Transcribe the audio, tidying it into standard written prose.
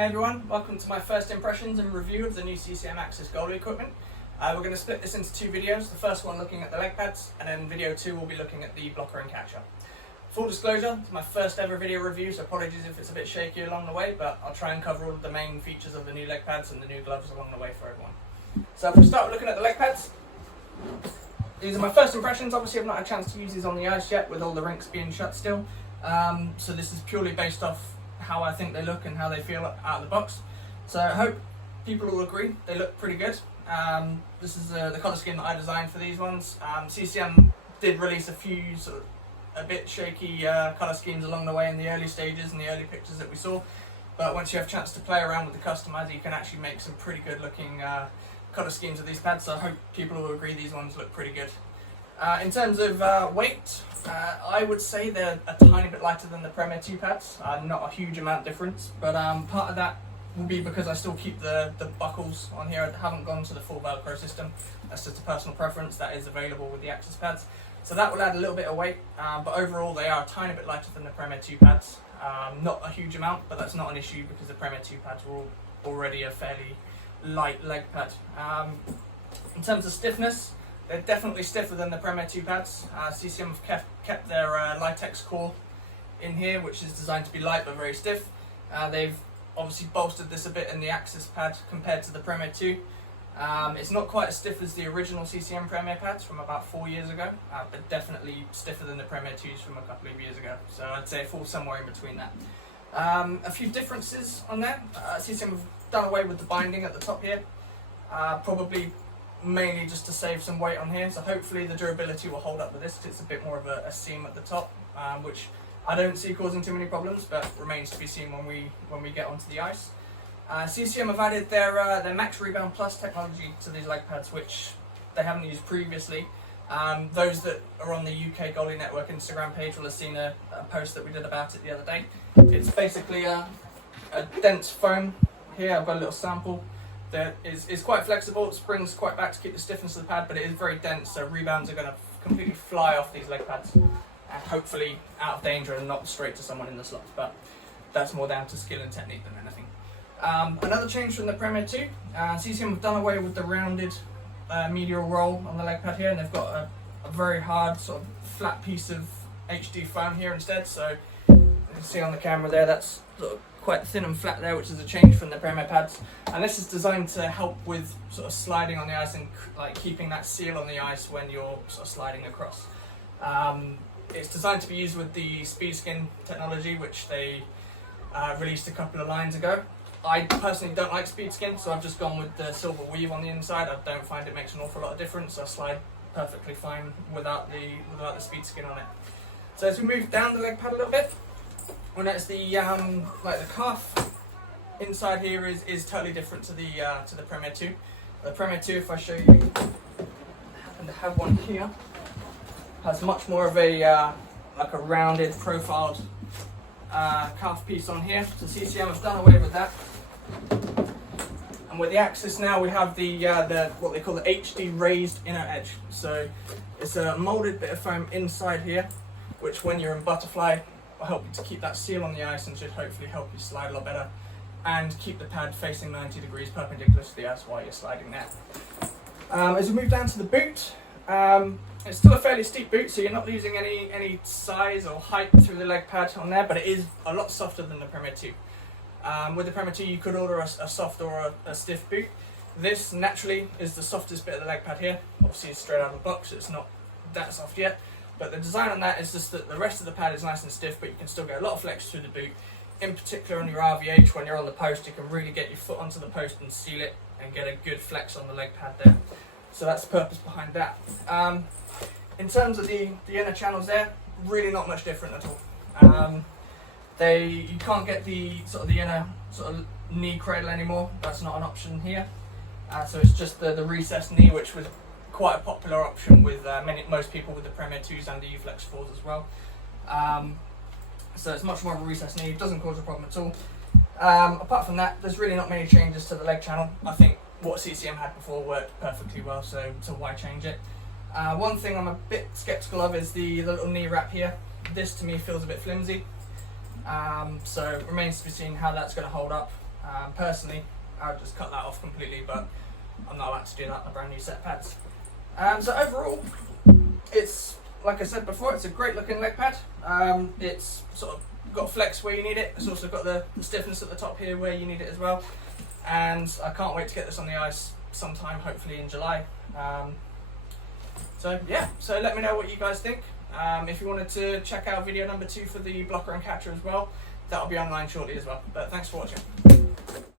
Hey everyone, welcome to my first impressions and review of the new CCM Axis goalie equipment. We're going to split this into two videos, the first one looking at the leg pads, and then video two will be looking at the blocker and catcher. Full disclosure, it's my first ever video review, so apologies if it's a bit shaky along the way, but I'll try and cover all of the main features of the new leg pads and the new gloves along the way for everyone. So if we start looking at the leg pads, these are my first impressions. Obviously I've not had a chance to use these on the ice yet with all the rinks being shut still, so this is purely based off how I think they look and how they feel out of the box. So I hope people will agree, they look pretty good. This is the colour scheme that I designed for these ones. CCM did release a few sort of a bit shaky colour schemes along the way in the early stages and the early pictures that we saw, but once you have a chance to play around with the customizer, you can actually make some pretty good looking colour schemes of these pads, so I hope people will agree these ones look pretty good. In terms of weight, I would say they're a tiny bit lighter than the Premier 2 pads, not a huge amount difference, but part of that will be because I still keep the buckles on here. I haven't gone to the full Velcro system, that's just a personal preference that is available with the Axis pads. So that will add a little bit of weight, but overall they are a tiny bit lighter than the Premier 2 pads. Not a huge amount, but that's not an issue because the Premier 2 pads were already a fairly light leg pad. In terms of stiffness, they're definitely stiffer than the Premier 2 pads. CCM have kept their latex core in here, which is designed to be light but very stiff. They've obviously bolstered this a bit in the Axis pad compared to the Premier 2. It's not quite as stiff as the original CCM Premier pads from about 4 years ago, but definitely stiffer than the Premier 2s from a couple of years ago. So I'd say it falls somewhere in between that. A few differences on there. CCM have done away with the binding at the top here, probably mainly just to save some weight on here, so hopefully the durability will hold up with this. It's a bit more of a seam at the top, which I don't see causing too many problems, but remains to be seen when we get onto the ice. CCM have added their Max Rebound Plus technology to these leg pads, which they haven't used previously. Those that are on the UK Goalie Network Instagram page will have seen a post that we did about it the other day. It's basically a dense foam here. I've got a little sample that is quite flexible. It springs quite back to keep the stiffness of the pad, but it is very dense, so rebounds are going to completely fly off these leg pads and hopefully out of danger and not straight to someone in the slots, but that's more down to skill and technique than anything. Another change from the Premier 2, CCM have done away with the rounded medial roll on the leg pad here, and they've got a very hard sort of flat piece of HD foam here instead. So you can see on the camera there, that's sort of quite thin and flat there, which is a change from the Premier pads, and this is designed to help with sort of sliding on the ice and like keeping that seal on the ice when you're sort of sliding across. It's designed to be used with the Speed Skin technology, which they released a couple of lines ago. I personally don't like Speed Skin, so I've just gone with the silver weave on the inside. I don't find it makes an awful lot of difference. I slide perfectly fine without the Speed Skin on it. So as we move down the leg pad a little bit, we'll notice the like the calf inside here is totally different to the Premier 2. The Premier 2, if I show you, I happen to have one here, has much more of a like a rounded, profiled calf piece on here. So CCM have done away with that. And with the Axis now, we have the what they call the HD raised inner edge. So it's a molded bit of foam inside here, which when you're in butterfly will help you to keep that seal on the ice and should hopefully help you slide a lot better and keep the pad facing 90 degrees perpendicular to the ice while you're sliding there. As we move down to the boot, it's still a fairly steep boot, so you're not losing any size or height through the leg pad on there, but it is a lot softer than the Premier 2. With the Premier 2 you could order a soft or a stiff boot. This naturally is the softest bit of the leg pad here. Obviously it's straight out of the box, so it's not that soft yet. But the design on that is just that the rest of the pad is nice and stiff, but you can still get a lot of flex through the boot. In particular on your RVH, when you're on the post, you can really get your foot onto the post and seal it and get a good flex on the leg pad there. So that's the purpose behind that. In terms of the inner channels there, really not much different at all. You can't get the inner sort of knee cradle anymore. That's not an option here. So it's just the recessed knee, which was quite a popular option with most people with the Premier 2s and the U-Flex 4s as well. So it's much more of a recessed knee, doesn't cause a problem at all. Apart from that, there's really not many changes to the leg channel. I think what CCM had before worked perfectly well, so why change it? One thing I'm a bit skeptical of is the little knee wrap here. This to me feels a bit flimsy. So it remains to be seen how that's going to hold up. Personally, I would just cut that off completely, but I'm not allowed to do that on a brand new set of pads. So overall, it's, like I said before, it's a great looking leg pad. It's sort of got flex where you need it. It's also got the stiffness at the top here where you need it as well. And I can't wait to get this on the ice sometime, hopefully in July. So yeah, so let me know what you guys think. If you wanted to check out video number 2 for the blocker and catcher as well, that'll be online shortly as well. But thanks for watching.